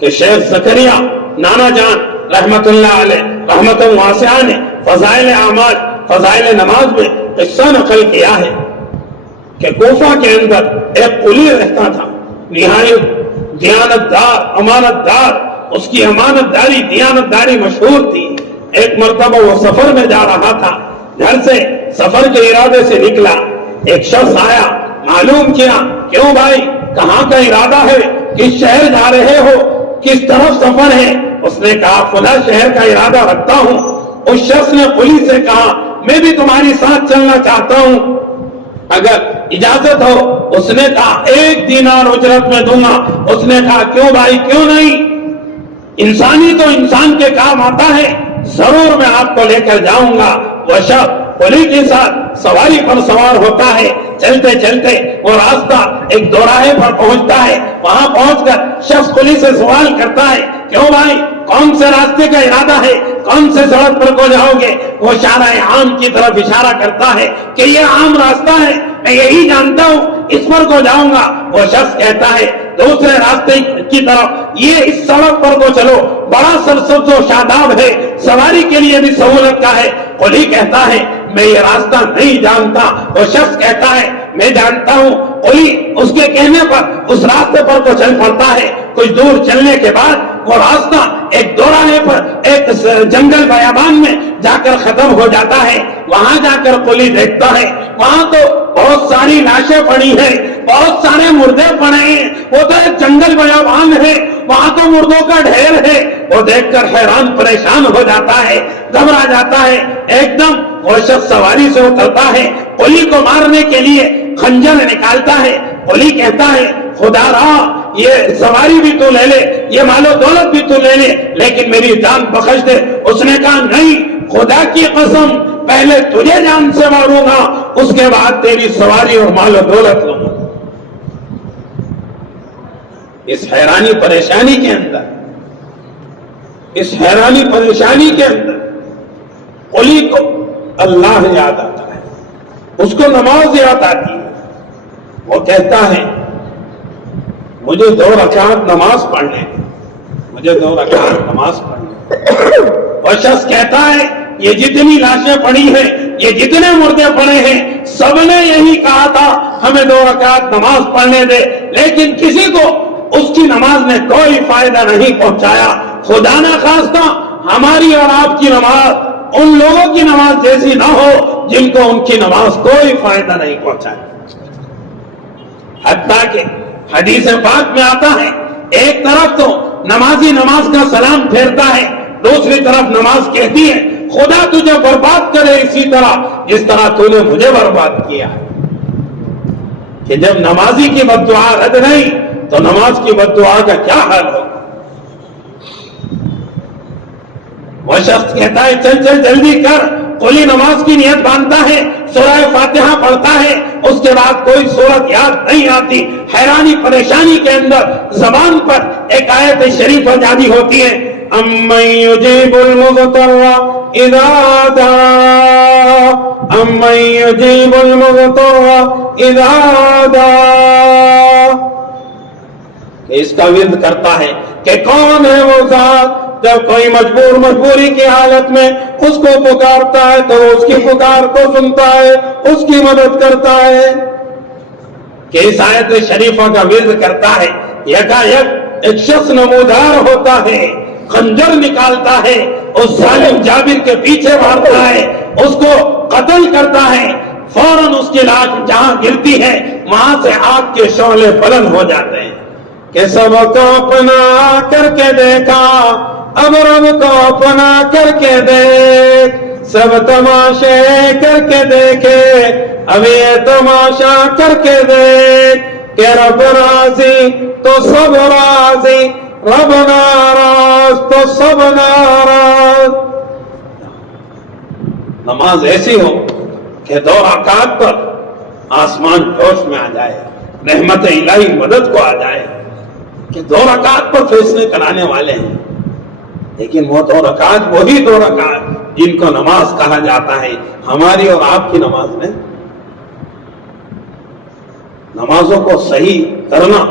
کہ شیخ زکریا نانا جان رحمت اللہ علیہ رحمت واسعہ نے فضائل اعمال فضائل نماز میں قصہ نقل کیا ہے کہ کوفہ کے اندر ایک قلی رہتا تھا، نہایت دیانت دار امانت دار، اس کی امانت داری دیانت داری مشہور تھی۔ ایک مرتبہ وہ سفر میں جا رہا تھا، گھر سے سفر کے ارادے سے نکلا، ایک شخص آیا، معلوم کیا کیوں بھائی کہاں کا ارادہ ہے، کس شہر جا رہے ہو، کس طرف سفر ہے؟ اس نے کہا فلاں شہر کا ارادہ رکھتا ہوں۔ اس شخص نے پولیس سے کہا میں بھی تمہاری ساتھ چلنا چاہتا ہوں، اگر اجازت ہو۔ اس نے کہا 1 دینار اجرت میں دوں گا۔ اس نے کہا کیوں بھائی کیوں نہیں، انسانی تو انسان کے کام آتا ہے، ضرور میں آپ کو لے کر جاؤں گا۔ وہ شخص قلی کے ساتھ سواری پر سوار ہوتا ہے، چلتے چلتے وہ راستہ ایک دوراہے پر پہنچتا ہے، وہاں پہنچ کر شخص قلی سے سوال کرتا ہے کیوں بھائی کون سے راستے کا ارادہ ہے، کون سے سڑک پر کو جاؤ گے؟ وہ شارع عام کی طرف اشارہ کرتا ہے کہ یہ عام راستہ ہے، میں یہی جانتا ہوں، اس پر کو جاؤں گا۔ وہ شخص کہتا ہے دوسرے راستے کی طرف، یہ اس سڑک پر کو چلو، بڑا سرسبز و شاداب ہے، سواری کے لیے بھی سہولت کا ہے۔ قلی کہتا ہے میں یہ راستہ نہیں جانتا۔ وہ شخص کہتا ہے میں جانتا ہوں۔ قلی اس کے کہنے پر اس راستے پر کو چل پڑتا ہے۔ کچھ دور چلنے کے بعد وہ راستہ ایک دوراہے پر ایک جنگل بیابان میں جا کر ختم ہو جاتا ہے۔ وہاں جا کر قلی دیکھتا ہے وہاں تو بہت ساری لاشیں پڑی ہیں، بہت سارے مردے پڑے ہیں، وہ تو ایک جنگل بیابان ہے، وہاں تو مردوں کا ڈھیر ہے۔ وہ دیکھ کر حیران پریشان ہو جاتا ہے، گھبرا جاتا ہے۔ ایک دم وہ شخص سواری سے اترتا ہے، قلی کو مارنے کے لیے خنجر نکالتا ہے۔ قلی کہتا ہے خدا را یہ سواری بھی تو لے لے، یہ مال و دولت بھی تو لے لے، لیکن میری جان بخش دے۔ اس نے کہا نہیں، خدا کی قسم پہلے تجھے جان سے ماروں گا، اس کے بعد تیری سواری اور مال و دولت لوں گا۔ اس حیرانی پریشانی کے اندر، اس حیرانی پریشانی کے اندر قلی کو اللہ یاد آتا ہے، اس کو نماز یاد آتی ہے۔ وہ کہتا ہے مجھے 2 رکعت نماز پڑھنے دے، مجھے 2 رکعت نماز پڑھنے دے۔ وہ شخص کہتا ہے یہ جتنی لاشیں پڑی ہیں، یہ جتنے مردے پڑے ہیں، سب نے یہی کہا تھا ہمیں 2 رکعت نماز پڑھنے دے، لیکن کسی کو اس کی نماز نے کوئی فائدہ نہیں پہنچایا۔ خدا نہ خواستہ ہماری اور آپ کی نماز ان لوگوں کی نماز جیسی نہ ہو جن کو ان کی نماز کوئی فائدہ نہیں پہنچایا۔ حتیٰ کہ حدیث پاک میں آتا ہے ایک طرف تو نمازی نماز کا سلام پھیرتا ہے، دوسری طرف نماز کہتی ہے خدا تجھے برباد کرے اسی طرح جس طرح تو نے مجھے برباد کیا۔ کہ جب نمازی کی بد دعا رد نہیں تو نماز کی بد دعا کا کیا حال ہوگا؟ وہ شخص کہتا ہے چل چل جلدی کر۔ قلی نماز کی نیت باندھتا ہے، سورہ فاتحہ پڑھتا ہے، اس کے بعد کوئی سورت یاد نہیں آتی۔ حیرانی پریشانی کے اندر زبان پر ایک آیت شریف جاری ہوتی ہے امن یجیب المضطر اذا دعا، امن یجیب المضطر اذا دعا۔ اس کا ورد کرتا ہے کہ کون ہے وہ ذات جب کوئی مجبوری کی حالت میں اس کو پکارتا ہے تو اس کی پکار کو سنتا ہے، اس کی مدد کرتا ہے۔ کہ اس آیت شریفہ کا ورد کرتا ہے، یکایک ایک شخص نمودار ہوتا ہے، خنجر نکالتا ہے، اس ظالم جابر کے پیچھے مارتا ہے، اس کو قتل کرتا ہے، فوراً اس کی لاش جہاں گرتی ہے وہاں سے آگ کے شعلے بلند ہو جاتے ہیں۔ کہ سب کو اپنا کر کے دیکھا، اب رب کو اپنا کر کے دیکھ، سب تماشے کر کے دیکھے، اب یہ تماشا کر کے دیکھ، کہ رب راضی تو سب راضی، رب ناراض تو سب ناراض۔ نماز ایسی ہو کہ 2 رکعت پر آسمان جوش میں آ جائے، رحمت الہی مدد کو آ جائے۔ کہ 2 رکعت پر فیصلے کرانے والے ہیں، لیکن وہ 2 رکعت وہی 2 رکعت جن کو نماز کہا جاتا ہے۔ ہماری اور آپ کی نماز میں نمازوں کو صحیح کرنا